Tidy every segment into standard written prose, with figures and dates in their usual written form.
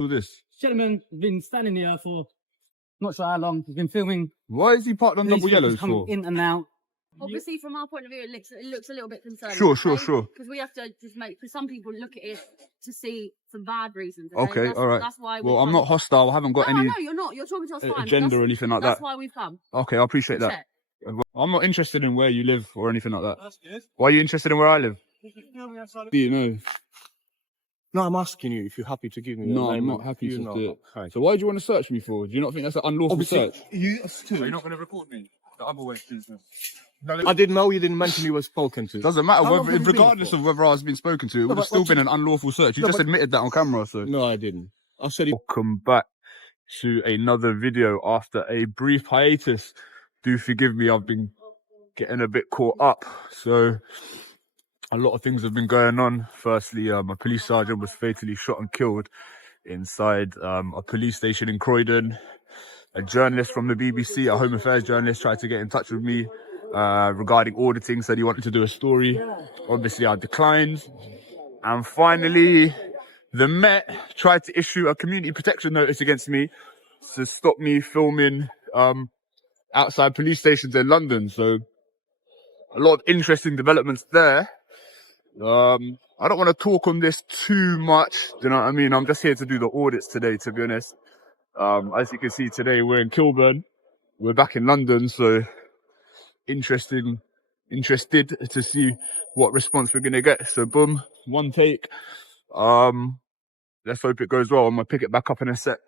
All this? Gentleman's been standing here for not sure how long. He's been filming. Why is he parked on double yellows for? In and out. Obviously, from our point of view, it looks a little bit concerning. Sure. Because we have to just because some people look at it to see some bad reasons. Okay, all right. That's why. Well, I'm not hostile. I haven't got any. No, you're not. You're talking to us fine. Agenda or anything like that. That's why we've come. Okay, I appreciate that. Check. I'm not interested in where you live or anything like that. That's good. Why are you interested in where I live? Do you know? No, I'm asking you if you're happy to give me. No, your I'm name not happy to not. do it. Okay. So why do you want to search me for? Do you not think that's an unlawful search? You Are you not going to record me? The other way, business. I didn't know you didn't mention you were spoken to. Doesn't matter, How long have you been regardless for? of whether I was being spoken to, it would have but still what been you- an unlawful search. You No, just but- admitted that on camera, so. No, I didn't. I said it. Welcome back to another video after a brief hiatus. Do forgive me, I've been getting a bit caught up. So, a lot of things have been going on. Firstly, a police sergeant was fatally shot and killed inside a police station in Croydon. A journalist from the BBC, a Home Affairs journalist, tried to get in touch with me regarding auditing, said he wanted to do a story. Obviously, I declined. And finally, the Met tried to issue a community protection notice against me to stop me filming outside police stations in London. So, a lot of interesting developments there. I don't want to talk on this too much, do you know what I mean? I'm just here to do the audits today, to be honest. As you can see today, we're in Kilburn. We're back in London, so interested to see what response we're going to get. So boom, one take. Let's hope it goes well. I'm going to pick it back up in a sec.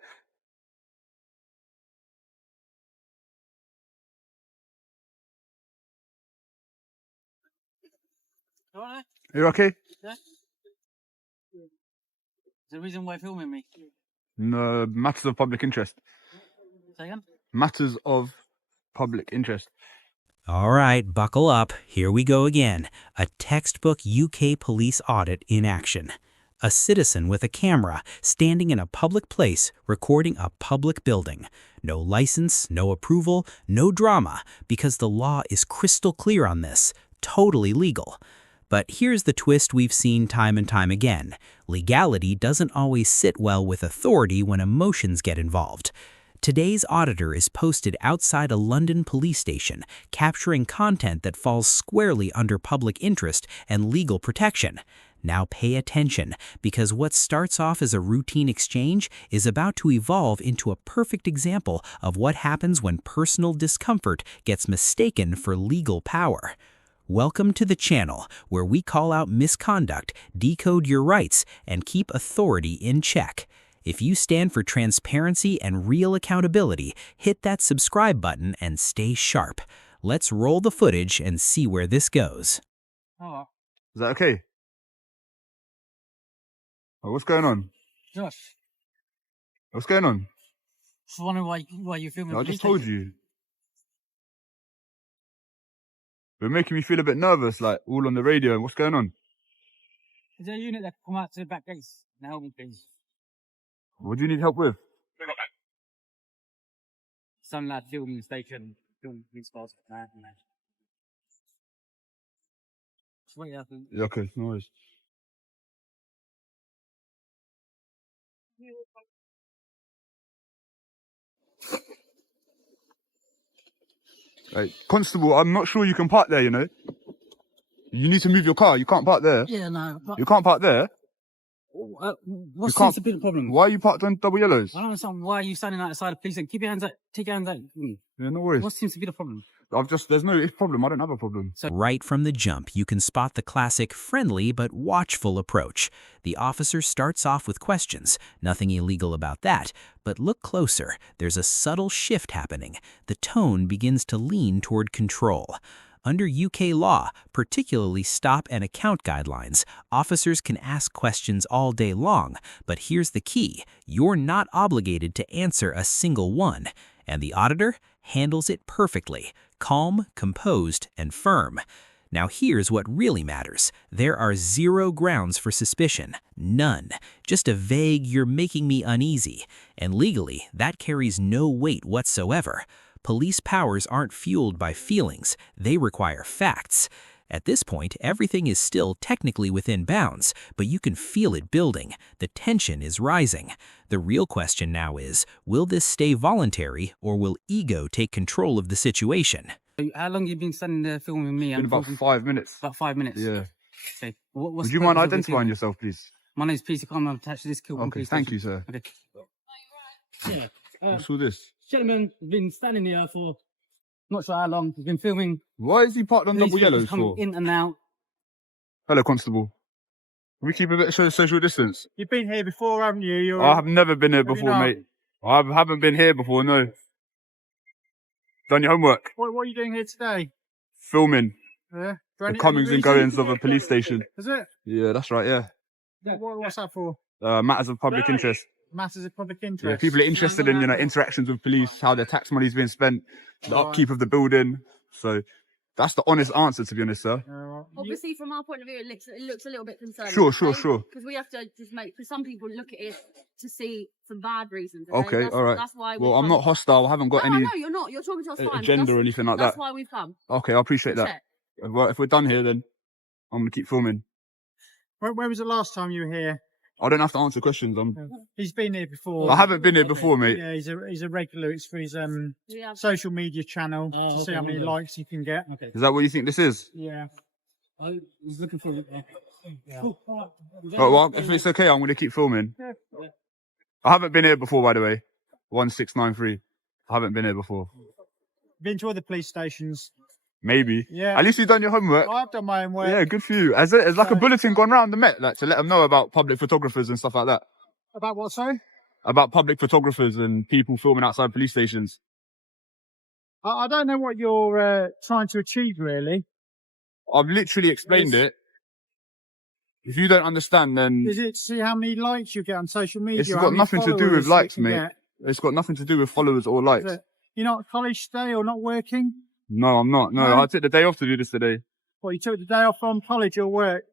Alright. You okay? Yeah. The reason why filming me. No, matters of public interest. Say again? Matters of public interest. All right, buckle up. Here we go again. A textbook UK police audit in action. A citizen with a camera standing in a public place recording a public building. No license, no approval, no drama, because the law is crystal clear on this. Totally legal. But here's the twist we've seen time and time again. Legality doesn't always sit well with authority when emotions get involved. Today's auditor is posted outside a London police station, capturing content that falls squarely under public interest and legal protection. Now pay attention, because what starts off as a routine exchange is about to evolve into a perfect example of what happens when personal discomfort gets mistaken for legal power. Welcome to the channel, where we call out misconduct, decode your rights, and keep authority in check. If you stand for transparency and real accountability, hit that subscribe button and stay sharp. Let's roll the footage and see where this goes. Oh, Is that okay? Oh, what's going on? Josh. What's going on? Just wondering why you filming. I just told you. You're making me feel a bit nervous, like all on the radio. What's going on? Is there a unit that can come out to the back gates and help me, please? What do you need help with? Some lad filming the station, filming police cars. Just wait there. Yeah, okay, no worries. Hey, Constable, I'm not sure you can park there, you know. You need to move your car. You can't park there. Yeah, no. But, You can't park there. what You seems can't- to be the problem? Why are you parked on double yellows? I don't understand why are you standing outside the police and keep your hands out, take your hands out. Yeah, no worries. What seems to be the problem? There's no problem. I don't have a problem. Right from the jump, you can spot the classic friendly but watchful approach. The officer starts off with questions. Nothing illegal about that. But look closer. There's a subtle shift happening. The tone begins to lean toward control. Under UK law, particularly stop and account guidelines, officers can ask questions all day long. But here's the key. You're not obligated to answer a single one. And the auditor handles it perfectly. Calm, composed, and firm. Now here's what really matters. There are zero grounds for suspicion. None. Just a vague, "you're making me uneasy." And legally, that carries no weight whatsoever. Police powers aren't fueled by feelings. They require facts. At this point, everything is still technically within bounds, but you can feel it building. The tension is rising. The real question now is, will this stay voluntary or will ego take control of the situation? How long have you been standing there filming me? Been about 5 minutes. About 5 minutes. Yeah. Okay. What's Would the you mind purpose of this identifying filming? yourself, please? My name's Peter Conn. I'm attached to this Kilburn Okay, Police thank Station. you, sir. Okay. Yeah. What's all this? Gentleman has been standing here for not sure how long. He's been filming. Why is he parked on Police double vehicles yellows coming for? in and out. Hello, Constable. Can we keep a bit of social distance? You've been here before, haven't you? I have never been here Have you before, not? mate. I haven't been here before, no. Done your homework? What are you doing here today? Filming Yeah. the comings and goings of a police station. Is it? Yeah, that's right, yeah. What's that for? Matters of public interest. Matters of public Yeah, interest. people are interested in, interactions with police, how their tax money's being spent, the upkeep of the building. So that's the honest answer, to be honest, sir. Obviously, from our point of view, it looks a little bit concerning. Sure. Because we have to just because some people look at it to see some bad reasons. Okay, all right. That's why. Well, I'm not hostile. I haven't got No, any I know you're not. You're talking to us fine. agenda That's- or anything like That's that. why we've come. Okay, I appreciate that. Check. Well, if we're done here, then I'm going to keep filming. When was the last time you were here? I don't have to answer questions. He's been here before. I haven't been here before, mate. Yeah, he's a regular. It's for his We have. social media channel Oh, to see okay, how many okay. likes he can get. Okay. Is that what you think this is? Yeah. I was looking for it. Oh, well, if it's okay, I'm going to keep filming. I haven't been here before, by the way. 1693. I haven't been here before. Been to other police stations. Maybe. Yeah. At least you've done your homework. I've done my own work. Yeah, good for you. Has like a bulletin gone round the Met, like to let them know about public photographers and stuff like that? About what, sorry? About public photographers and people filming outside police stations. I don't know what you're trying to achieve, really. I've literally explained it. If you don't understand, then Is it to see how many likes you get on social media? it's how got many nothing to do followers with you likes, can mate. get? It's got nothing to do with followers or likes. Is it? You're not at college today or not working? No, I'm not. No, No? I took the day off to do this today. Well, you took the day off from college or work?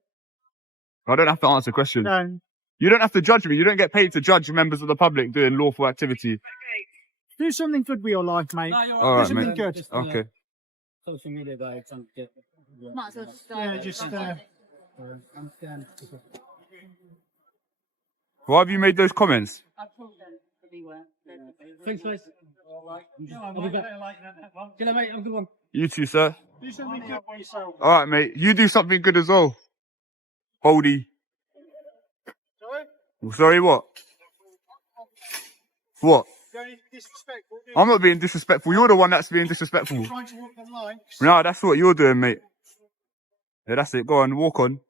I don't have to answer questions. No. You don't have to judge me. You don't get paid to judge members of the public doing lawful activity. Do something good with your life, mate. All right, Do something mate. good. Okay. Social media guy trying to get. Might as well just. Yeah, just Understand. Why have you made those comments? I've told them to beware. Thanks, guys. I'll be back. Get it, mate. Have a good one. You too, sir. do something good for yourself. All right, mate. You do something good as well. Boldy. Sorry? Sorry, what? What? Going disrespectful. I'm not being disrespectful. You're the one that's being disrespectful. Trying to walk on likes. No, that's what you're doing, mate. Yeah, that's it. Go on, walk on.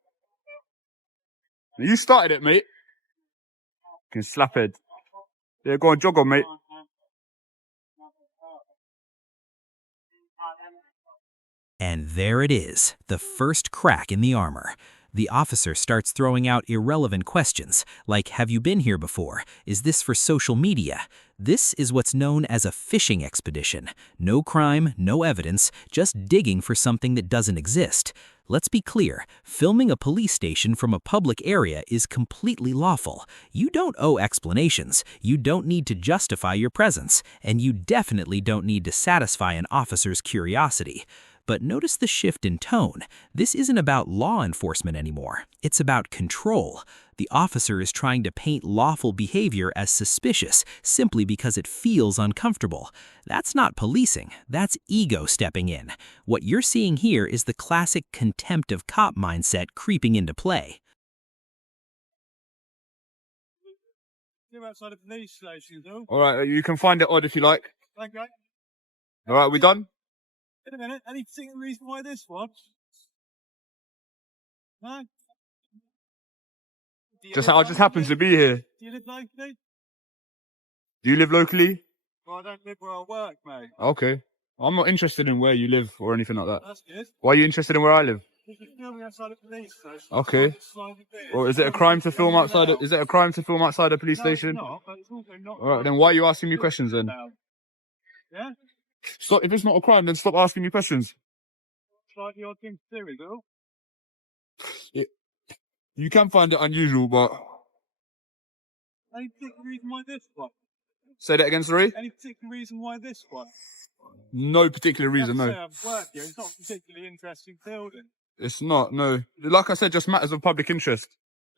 You started it, mate. Fucking slaphead. Yeah, go on, jog on, mate. And there it is, the first crack in the armor. The officer starts throwing out irrelevant questions, like, have you been here before? Is this for social media? This is what's known as a fishing expedition. No crime, no evidence, just digging for something that doesn't exist. Let's be clear, filming a police station from a public area is completely lawful. You don't owe explanations, you don't need to justify your presence, and you definitely don't need to satisfy an officer's curiosity. But notice the shift in tone. This isn't about law enforcement anymore. It's about control. The officer is trying to paint lawful behavior as suspicious simply because it feels uncomfortable. That's not policing. That's ego stepping in. What you're seeing here is the classic contempt of cop mindset creeping into play. You're outside a police station, though. All right, you can find it odd if you like. Okay. All right, we done? Wait a minute. Any particular reason why this one? No? I just happen to be here. Do you live locally? Do you live locally? Well, I don't live where I work, mate. Okay. I'm not interested in where you live or anything like that. That's good. Why are you interested in where I live? You're filming outside a police station. Okay. Slightly big. Or is it a crime to film outside? Is it a crime to film outside a police No, it's station? not, but it's also not. All right, then why are you asking me questions then? Yeah? Stop. If it's not a crime, then stop asking me questions. Slightly odd thing to do, is all. You can find it unusual, but Any particular reason why this one? say that again, sorry. Any particular reason why this one? No particular reason, no. Work here. It's not a particularly interesting building. It's not, no. Like I said, just matters of public interest.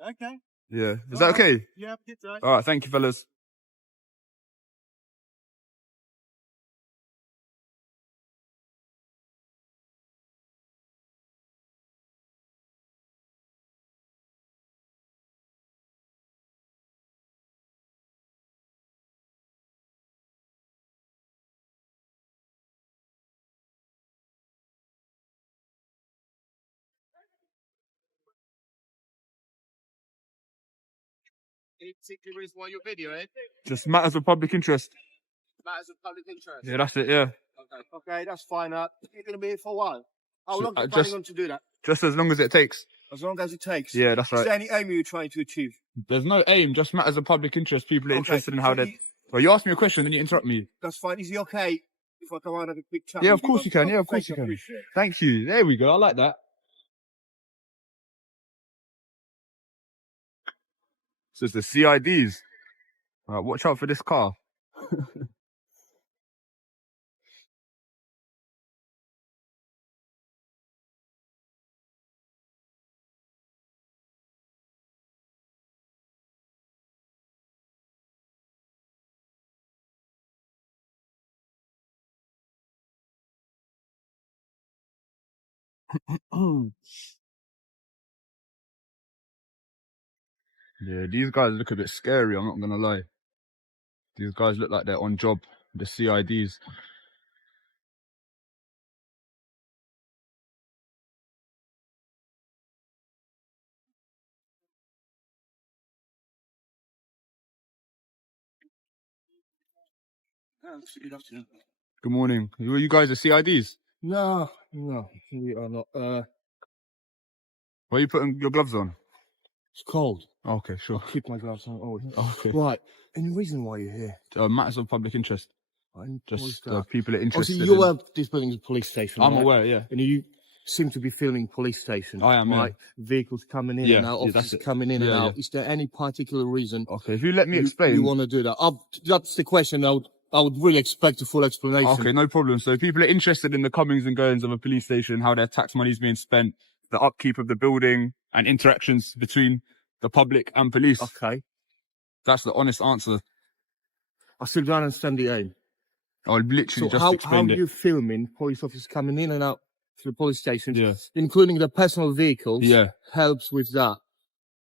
Okay. Yeah. Is that okay? Yeah, have a good day. All right, thank you, fellas. Any particular reason why you're videoing? Just matters of public interest. Matters of public interest. Yeah, that's it, yeah. Okay, that's fine. You're going to be here for a while. How So, long are you just- planning on to do that? Just as long as it takes. As long as it takes. Yeah, that's Is right. there any aim you're trying to achieve? There's no aim, just matters of public interest. People are Okay, interested in how so they're... Well, you ask me a question, then you interrupt me. That's fine. Is it okay if I come out and have a quick chat? Yeah, with of course you can. Yeah, of course you Thank can. Appreciate it. Thank you. There we go. I like that. So it's the CIDs. All right, watch out for this car. Yeah, these guys look a bit scary, I'm not gonna lie. These guys look like they're on job, the CIDs. Good morning. You guys are CIDs? No, we are not. Why are you putting your gloves on? It's cold. Okay, sure. Keep my gloves on always. Okay. Right. Any reason why you're here? Matters of public interest. Just people are interested Obviously, you're in... this building's a police station. I'm right? aware, yeah. And you seem to be filming police station. I am, yeah. right? Vehicles coming in Yeah, and out, yeah, that's officers it. coming in and Yeah, out. Is there any particular reason Okay, if you let me explain... you want to do that? That's the question. I would really expect a full explanation. Okay, no problem. So people are interested in the comings and goings of a police station, how their tax money is being spent, the upkeep of the building, and interactions between the public and police. Okay. That's the honest answer. I still don't understand the aim. I literally So just how explained are it. you filming police officers coming in and out to the police stations, Yeah. including the personal vehicles? Yeah. Helps with that.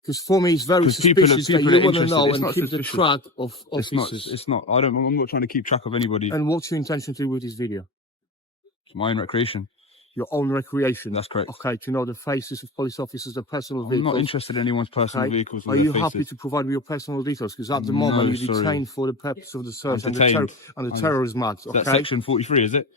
Because for me, it's very 'Cause people are- suspicious that people you are want to interested. know It's and not keep suspicious. the track of It's officers. not. It's not. I'm not trying to keep track of anybody. And what's your intention to do with this video? It's my own recreation. Your own recreation. That's correct. Okay, to know the faces of police officers, the personal I'm vehicles. not interested in anyone's personal Okay. vehicles or Are their you faces. happy to provide me your personal details? Because at the No, moment you're sorry. detained for the purpose of the search and the, detained. Terrorism Act. Is that Okay. section 43, is it?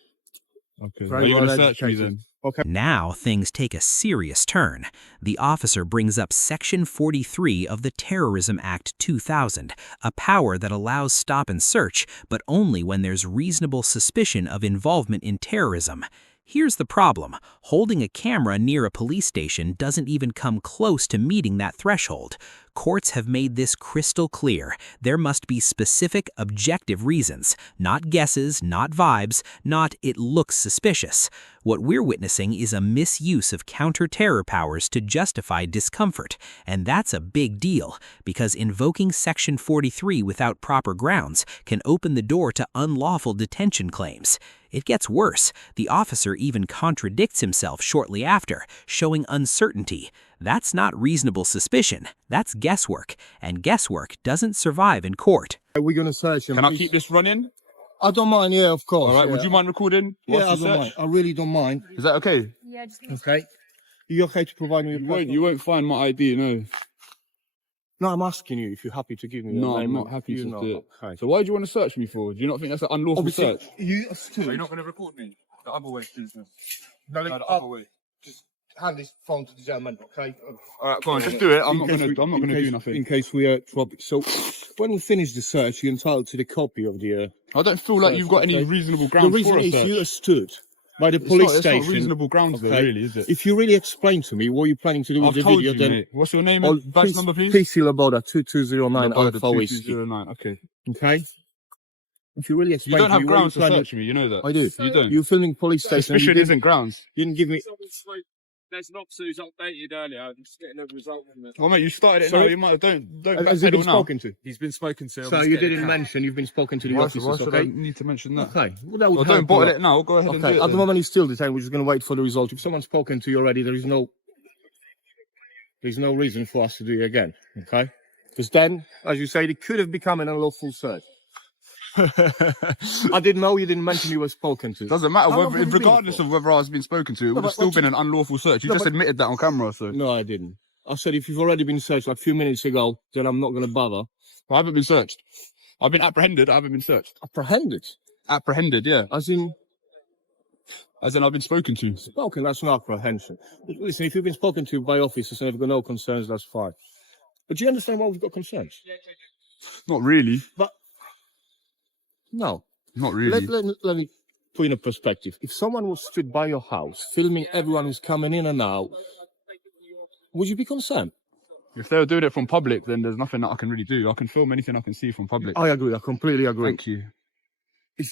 Okay. Very Are you well going to search me educated. then? Okay. Now things take a serious turn. The officer brings up Section 43 of the Terrorism Act 2000, a power that allows stop and search, but only when there's reasonable suspicion of involvement in terrorism. Here's the problem. Holding a camera near a police station doesn't even come close to meeting that threshold. Courts have made this crystal clear. There must be specific, objective reasons, not guesses, not vibes, not "it looks suspicious." What we're witnessing is a misuse of counter-terror powers to justify discomfort, and that's a big deal, because invoking Section 43 without proper grounds can open the door to unlawful detention claims. It gets worse. The officer even contradicts himself shortly after, showing uncertainty. That's not reasonable suspicion. That's guesswork, and guesswork doesn't survive in court. We're going to search him. Can I keep this running? I don't mind, yeah, of course. All right. yeah. Would you mind recording? Yeah, I whilst we don't search? mind. I really don't mind. Is that okay? Yeah, just Okay. Are you okay to provide me with You won't find my ID, no. No, I'm asking you if you're happy to give me your No, name. I'm not happy You're to not. do it. Okay. So why do you want to search me for? Do you not think that's an unlawful Obviously, search? you Are stood. you not going to record me? The other way, please. No, The other way. just hand this phone to the gentleman, okay? All right, go on, just do it. I'm In not case going we- to. I'm not in going to do case- nothing. In case we trouble. So, when we finish the search, you're entitled to the copy of the. I don't feel like search, you've got any okay? reasonable The grounds reason for a is search. you stood by the It's police not, station. It's not reasonable grounds, though, okay? really, is it? If you really explain to me what you're planning to do with I've the told video, you, then mate. What's your name and badge number, please? PC Laboda 2209 Nevada Alpha Whiskey. 2209. Okay. Okay. If you really You explain don't to have me what grounds you're to planning, search me. You know that. I do. You don't. You're filming police station. Suspicion you isn't grounds. didn't give me. There's an officer who's updated earlier. I'm just getting a result from it. Well, mate, you started it now. Sorry? You might don't Has he been backpedal now. spoken to? He's been spoken to. So you didn't mention you've been spoken to the Why officers, should I okay? need to mention that? Okay. Well, that would Well, help don't a bottle lot. it now. Go ahead and do Okay, it. at the then. moment he's still detained. We're just going to wait for the result. If someone's spoken to you already, there's no reason for us to do it again, okay? Because then, as you say, it could have become an unlawful search. I didn't know you didn't mention you were spoken to. Doesn't matter, How long have you been regardless for? of whether I was being spoken to, it would but have still what been you- an unlawful search. You No, just but- admitted that on camera, so. No, I didn't. I said if you've already been searched like a few minutes ago, then I'm not going to bother. I haven't been searched. I've been apprehended. I haven't been searched. Apprehended? Apprehended, yeah. As in, As in, I've been spoken to. spoken, that's not apprehension. Listen, if you've been spoken to by officers and have got no concerns, that's fine. But do you understand why we've got concerns? Not really. But, no. Not really. Let me put in a perspective. If someone was stood by your house, filming everyone who's coming in and out, would you be concerned? If they were doing it from public, then there's nothing that I can really do. I can film anything I can see from public. I agree. I completely agree. Thank you.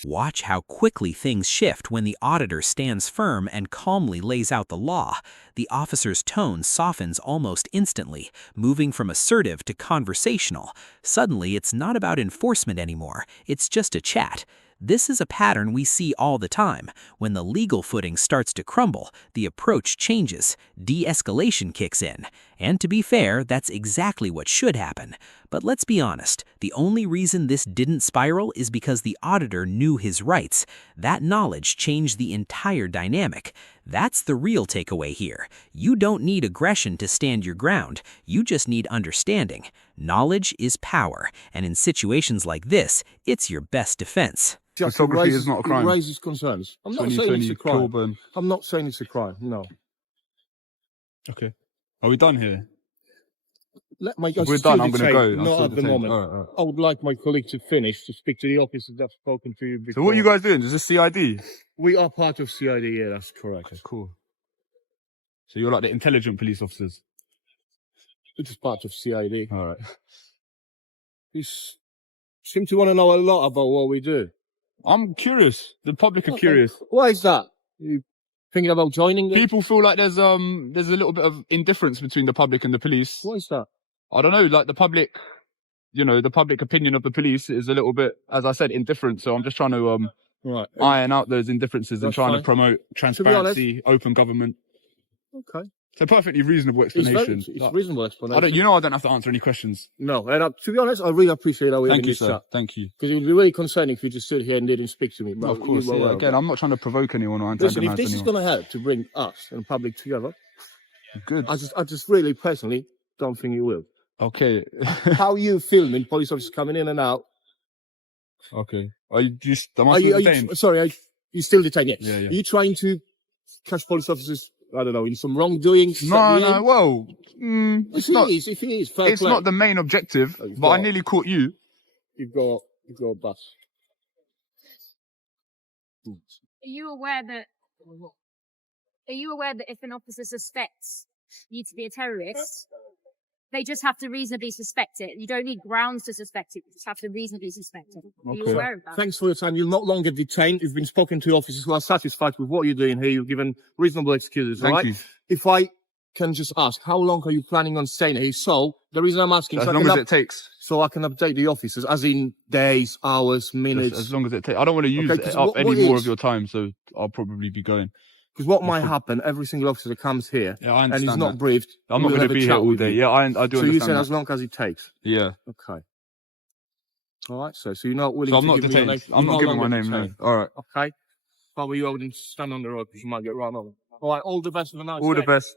Watch how quickly things shift when the auditor stands firm and calmly lays out the law. The officer's tone softens almost instantly, moving from assertive to conversational. Suddenly, it's not about enforcement anymore. It's just a chat. This is a pattern we see all the time. When the legal footing starts to crumble, the approach changes. De-escalation kicks in. And to be fair, that's exactly what should happen. But let's be honest, the only reason this didn't spiral is because the auditor knew his rights. That knowledge changed the entire dynamic. That's the real takeaway here. You don't need aggression to stand your ground. You just need understanding. Knowledge is power, and in situations like this, it's your best defense. Photography is not a crime. It raises concerns. I'm not saying it's 2020 a crime. Kilburn. I'm not saying it's a crime, no. Okay. Are we done here? Let my If we're done, I'm going to go. I'm Not still at the detained. moment. All right. I would like my colleague to finish, to speak to the officers that have spoken to you before. So what are you guys doing? Is this CID? We are part of CID, yeah, that's correct. Okay, cool. So you're like the intelligent police officers? It is part of CID. All right. You seem to want to know a lot about what we do. I'm curious. The public are Okay. curious. Why is that? You thinking about joining them? People feel like there's a little bit of indifference between the public and the police. Why is that? I don't know, like the public, the public opinion of the police is a little bit, as I said, indifferent. So I'm just trying to Right. iron out those indifferences and That's trying fine. to promote transparency, open government. Okay. It's a perfectly reasonable explanation. It's Like, reasonable explanation. I don't have to answer any questions. No, and to be honest, I really appreciate that we're Thank having you, this sir. chat. Thank you. Because it would be really concerning if you just stood here and didn't speak to me. But Of course, you were yeah. aware of Again, that. I'm not trying to provoke anyone or Listen, if antagonize this is anyone. going to help to bring us and the public together, Good. I just really personally don't think it will. Okay. How you filming police officers coming in and out? Okay. Am I Are still you detained? sorry, are you still detained? Yes. Yeah, yeah. Are you trying to catch police officers, I don't know, in some wrongdoing? No. Well, If he is, fair it's play. not the main objective, Oh, you've but I got- nearly caught you. You've got a bus. Are you aware that if an officer suspects you to be a terrorist, they just have to reasonably suspect it? You don't need grounds to suspect it. You just have to reasonably suspect it. Are you Okay. aware of that? Thanks for your time. You're no longer detained. You've been spoken to officers who are satisfied with what you're doing here. You've given reasonable excuses, Thank right? you. If I can just ask, how long are you planning on staying here? So, the reason I'm asking, As so, long as it takes. so I can update the officers, as in days, hours, minutes. As long as it takes. I don't want to use Okay, 'cause up what any more is- of your time, so I'll probably be going. Because what might happen, every single officer that comes here Yeah, I and understand he's not that. briefed, I'm not we'll going have to a be here chat all with day. you. Yeah, I do So you said understand as that. long as it takes. Yeah. Okay. All right, so you're not willing So I'm to not give me your detained. name? I'm You're not no giving my longer name, no. detained. All right. Okay. But you wouldn't stand on the road because you might get run over. All right, all the best for the night. All the best.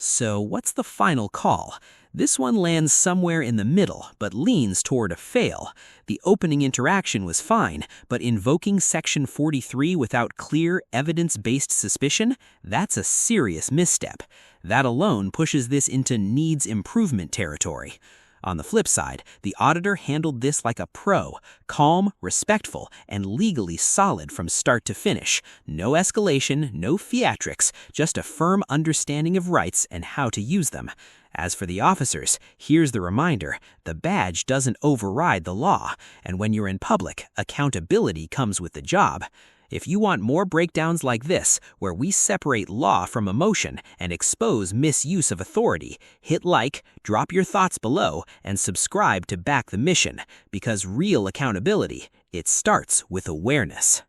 So what's the final call? This one lands somewhere in the middle, but leans toward a fail. The opening interaction was fine, but invoking Section 43 without clear, evidence-based suspicion? That's a serious misstep. That alone pushes this into needs improvement territory. On the flip side, the auditor handled this like a pro, calm, respectful, and legally solid from start to finish. No escalation, no theatrics, just a firm understanding of rights and how to use them. As for the officers, here's the reminder: the badge doesn't override the law, and when you're in public, accountability comes with the job. If you want more breakdowns like this, where we separate law from emotion and expose misuse of authority, hit like, drop your thoughts below, and subscribe to back the mission, because real accountability, it starts with awareness.